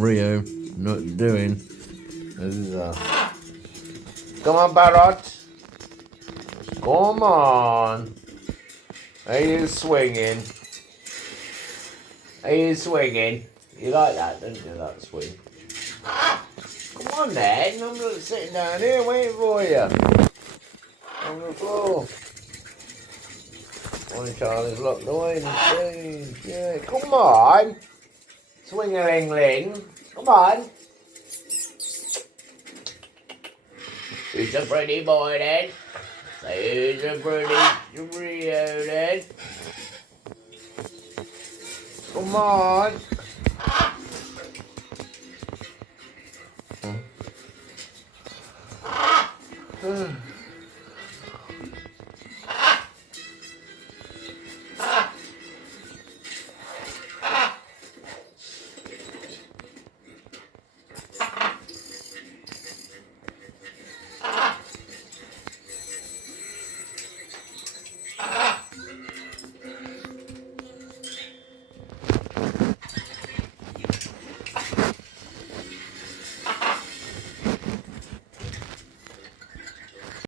Rio not doing is come on, parrot. Come on. Are you swinging? Are you swinging? You like that, don't you, that swing? Come on then, I'm not sitting down here waiting for you. On the floor. One Charlie's locked away in the stage. Yeah, come on. Swing-a-ling-ling. Come on. Who's a pretty boy then? Say who's a pretty Rio then? Come on.